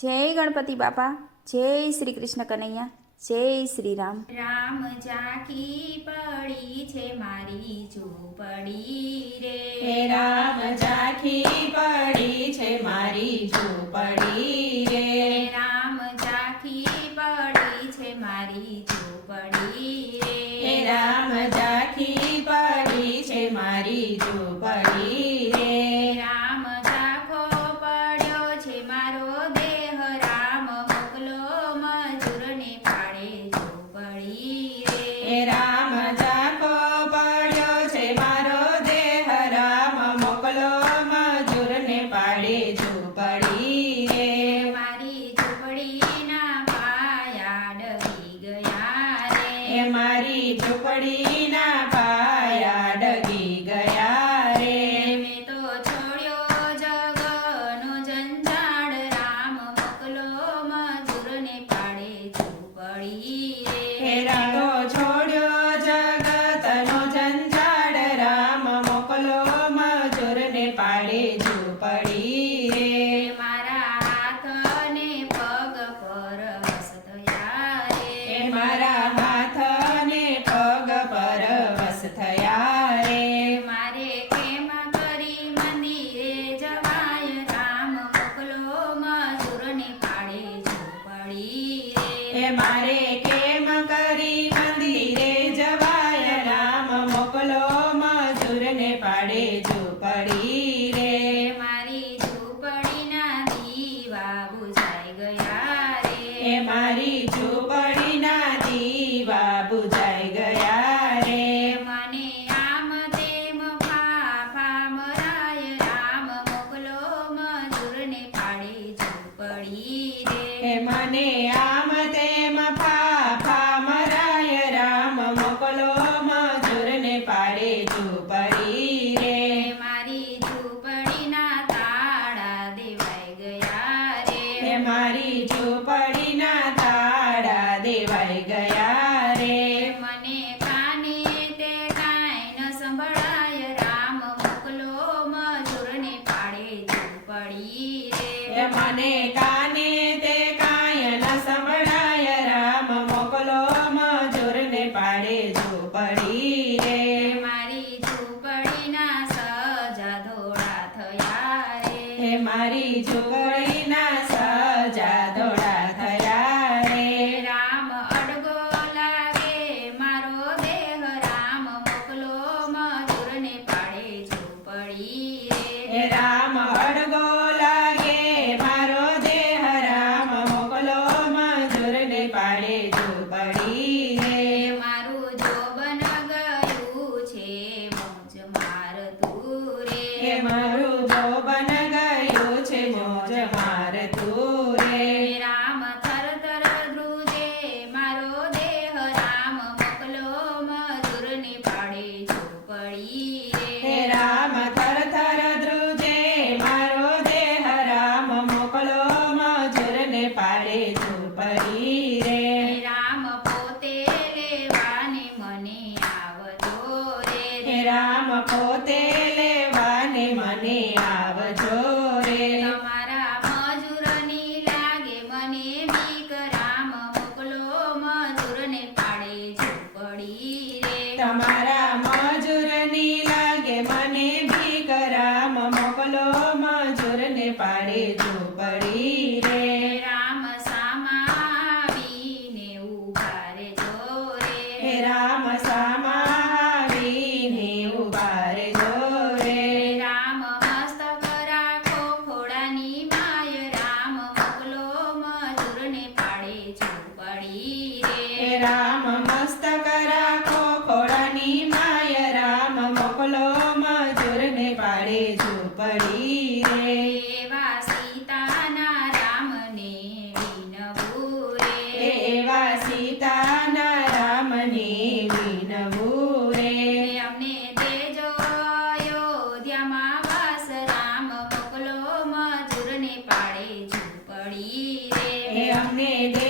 જય ગણપતિ બાપા, જય શ્રી કૃષ્ણ કનૈયા, જય શ્રી રામ. રામ ઝાંખી પડી છે મારી ઝૂંપડી રે. રામ ઝાંખી પડી છે મારી ઝૂંપડી રે. રામ ઝાંખી પડી છે મારી ઝૂંપડી રે. રામ ઝાંખી પડી છે મારી ઝૂંપડી રે. રામ ઝાંખો પડ્યો છે મારો દેહ, રામ મોકલો મજૂરને પાડે ઝૂંપડી રે. રામ ઝાંખો પડ્યો છે મારો દેહ, રામ મોકલો મજૂરને પાડે ઝૂંપડી રે. મારી ઝૂંપડીના પાયા ડગી ગયા રે. મારી ઝૂંપડીના પાયા ડગી ગયા રે. મેં તો છોડ્યો જગનો જંજાળ, રામ મોકલો મજૂરને પાડે ઝૂંપડી રે. રાતો છોડ્યો જગતનો જંજાળ, રામ મોકલો મજૂરને પાડે ઝૂંપડી રે. મારા હાથ ને પગ પર વસ થયા રે. મારા હાથ ને પગ પર વસ થયા રે. મારે કેમ કરી મંદિરે જવાય, રામ મોકલો મજૂરને પાડે ઝૂંપડી રે. મારે કેમ કરી મંદિરે જવાય, રામ મોકલો મજૂરને પાડે ઝૂંપડી રે. મારી ઝૂંપડીના દીવા બુઝાઈ ગયા રે. મારી ઝૂંપડીના દીવા બુઝાઈ ગયા રે. મને આમ તેમ ફાફા મરાય, રામ મોકલો મજૂરને પાડે ઝૂંપડી રે. મને આમ તેમ ફાફા મરાય, રામ મોકલો મજૂરને પાડે ઝૂંપડી રે. મારી ઝૂંપડીના તાળા દેવાઈ ગયા રે. મારી ઝૂંપડીના તાળા દેવાઈ ગયા રે. મને કાને તે કાંઈ ન સંભળાય, રામ મોકલો મજૂરને પાડે ઝૂંપડી રે. મને કાને તે કાંઈ ન સંભળાય, રામ મોકલો મજૂરને પાડે ઝૂંપડી રે. મારી ઝૂંપડીના સજા ધોળા થયા રે. મારી ઝૂંપડીના સજા ધોળા થયા રે. રામ અડગો લાગે મારો દેહ, રામ મોકલો મજૂરને પાડે ઝૂંપડી રે. રામ અડગો લાગે મારો દેહ, રામ મોકલો મજૂરને પાડે ઝૂંપડી રે. મારું જોબન ગયું છે મોજ મારતું રે. મારું જોબન ગયું છે મોજ મારતું રે. રામ થરથર ધ્રુજે મારો દેહ, રામ મોકલો મજૂરને પાડે ઝૂંપડી રે. રામ થરથર ધ્રુજે મારો દેહ, રામ મોકલો મજૂરને પાડે ઝૂંપડી રે. રામ પોતે લેવાને મને આવજો રે. રામ પોતે લેવાને મને આવજો રે. તમારા મજૂરની લાગે મને બીક, રામ મોકલો મજૂરને પાડે ઝૂંપડી રે. તમારા મજૂરની લાગે મને ભીખ, રામ મોકલો મજૂરને પાડે ઝૂંપડી રે. રામ સામા આવીને ઊભા રહેજો રે. રામ સામા આવીને ઊભા રહેજો રે. રામ મસ્તક રાખો ખોડાની માય, રામ મોકલો મજૂરને પાડે ઝૂંપડી રે. રામ મસ્તક રાખો ખોડાની માય, રામ મોકલો મજૂરને પાડે ઝૂંપડી રે. એવા સીતાના રામને વિનવું રે. એવા સીતાના રામને વિનવું રે. અમને દેજો અયોધ્યામાં વાસ, રામ મોકલો મજૂરને પાડે ઝૂંપડી રે. અમને દે